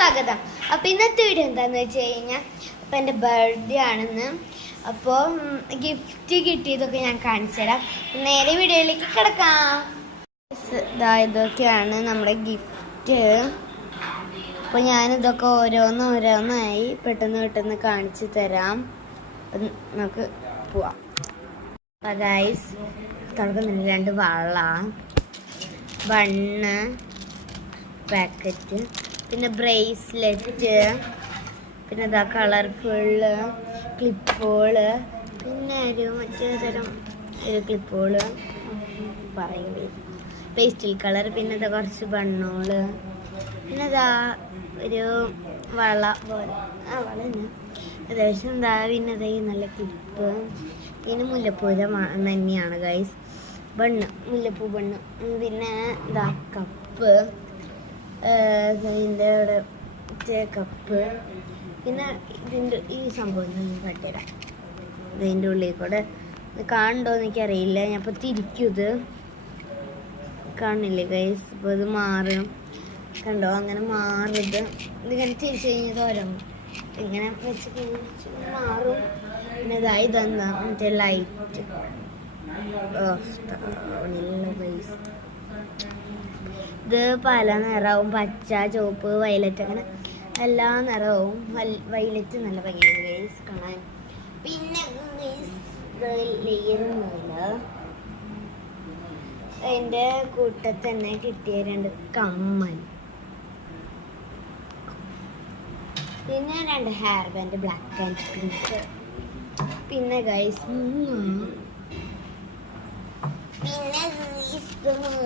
സ്വാഗതം. അപ്പോൾ ഇന്നത്തെ വീഡിയോ എന്താന്ന് വെച്ച് കഴിഞ്ഞാൽ അപ്പോൾ എൻ്റെ ബർത്ത്ഡേ ആണെന്ന്. അപ്പോൾ ഗിഫ്റ്റ് കിട്ടിയതൊക്കെ ഞാൻ കാണിച്ചു തരാം. നേരെ വീഡിയോയിലേക്ക് കിടക്കാം. ഇതൊക്കെയാണ് നമ്മുടെ ഗിഫ്റ്റ്. അപ്പോൾ ഞാനിതൊക്കെ ഓരോന്നായി പെട്ടെന്ന് കാണിച്ചു തരാം. നമുക്ക് പോവാം. അപ്പോൾ ഗൈസ് തുടങ്ങുന്നില്ല. 2 വള, ബണ്ണ്, പാക്കറ്റ്, പിന്നെ ബ്രേസ്ലെറ്റ്, പിന്നെ ഇതാ കളർഫുള്ള് ക്ലിപ്പുകള്, പിന്നെ മറ്റേ തരം ഒരു ക്ലിപ്പുകള് പറയുമ്പോൾ പേസ്റ്റൽ കളർ, പിന്നെ ഇതാ കുറച്ച് ബണ്ണുകള്, പിന്നെ ഇതാ ഒരു വള പോലെ വള തന്നെ ഏകദേശം എന്താ, പിന്നെ ഇതാ നല്ല ക്ലിപ്പ്, പിന്നെ മുല്ലപ്പൂര തന്നെയാണ് ഗൈസ് ബണ്ണ്, മുല്ലപ്പൂ ബണ്ണ്, പിന്നെ ഇതാ കപ്പ്, ഇതിൻ്റെ ഇവിടെ കപ്പ്, പിന്നെ ഇതിൻ്റെ ഈ സംഭവം ഞാൻ കാട്ടിത്തരാം. ഇതിൻ്റെ ഉള്ളിൽ കൂടെ കാണുന്നുണ്ടോ എന്ന് എനിക്കറിയില്ല. ഞാൻ ഇപ്പോൾ തിരിക്കും. ഇത് കാണില്ലേ ഗൈസ്? ഇപ്പോൾ ഇത് മാറും, കണ്ടോ? അങ്ങനെ മാറുന്നത് ഇതിങ്ങനെ തിരിച്ചു കഴിഞ്ഞത് ഓരോ ഇങ്ങനെ വെച്ച് മാറും. പിന്നെ ഇതെന്താ മറ്റേ ലൈറ്റ് ഗൈസ്. ഇത് പല നിറവും, പച്ച, ചുവപ്പ്, വയലറ്റ്, അങ്ങനെ എല്ലാ നിറവും. വയലറ്റ് നല്ല ഭംഗിയാണ് ഗൈസ് കാണാൻ. പിന്നെ എൻ്റെ കൂട്ടത്തിൽ തന്നെ കിട്ടിയ 2 കമ്മൽ, പിന്നെ 2 hair band black and pink, പിന്നെ ഗൈസ്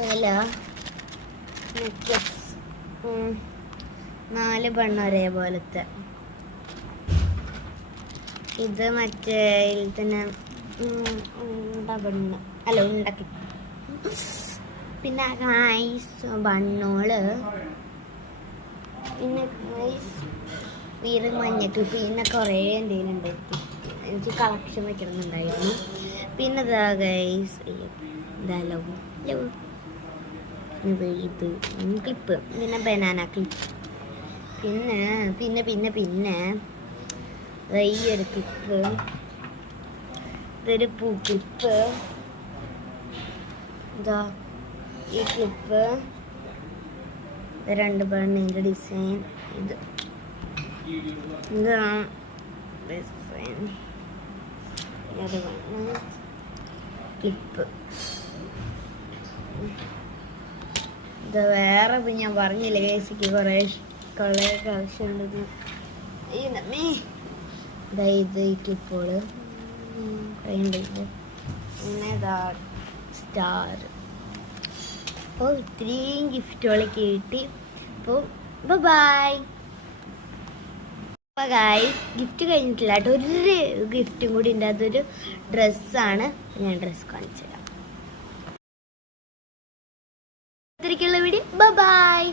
പിന്നെ നെക്ലസ് 4 ബണ്ണ് ഒരേപോലത്തെ. ഇത് മറ്റേ തന്നെ ബണ്ണ് അല്ല ഉണ്ടാക്കി. പിന്നെ ഗൈസ് ബണ്ണോള്, പിന്നെ ഗൈസ് വീട് മഞ്ഞക്ക്, പിന്നെ കുറേ എന്തെങ്കിലും ഉണ്ട്. എനിക്ക് കളക്ഷൻ വെക്കണമെന്നുണ്ടായിരുന്നു. പിന്നെ ഇതാ ഗൈസ് ലവ് ഇത് ക്ലിപ്പ്, പിന്നെ ബനാന ക്ലിപ്പ്, പിന്നെ ഈ ഒരു ക്ലിപ്പ്, ഇതൊരു പൂ ക്ലിപ്പ്, ഇതാ ഈ ക്ലിപ്പ്, 2 ബണ്ണിൻ്റെ ഡിസൈൻ, ഇതാണ് ഡിസൈൻ, ക്ലിപ്പ്. ഇത് വേറെ ഞാൻ പറഞ്ഞില്ല കേസിക്ക് കുറേ കളക്ഷൻ ഉണ്ടെന്ന്. ഇത് ഈ ക്ലിപ്പുകള് പിന്നെ ഇതാ സ്റ്റാർ. അപ്പോൾ ഇത്രയും ഗിഫ്റ്റുകളൊക്കെ കിട്ടി. അപ്പോൾ ബൈ. അപ്പോൾ ഗൈസ് ഗിഫ്റ്റ് കഴിഞ്ഞിട്ടില്ല കേട്ടോ. ഒരു ഗിഫ്റ്റും കൂടി ഉണ്ട്. അതൊരു ഡ്രസ്സാണ്. ഞാൻ ഡ്രസ്സ് കാണിച്ചു തരാം. ഇത്രയ്ക്കുള്ള വീഡിയോ. ബൈ.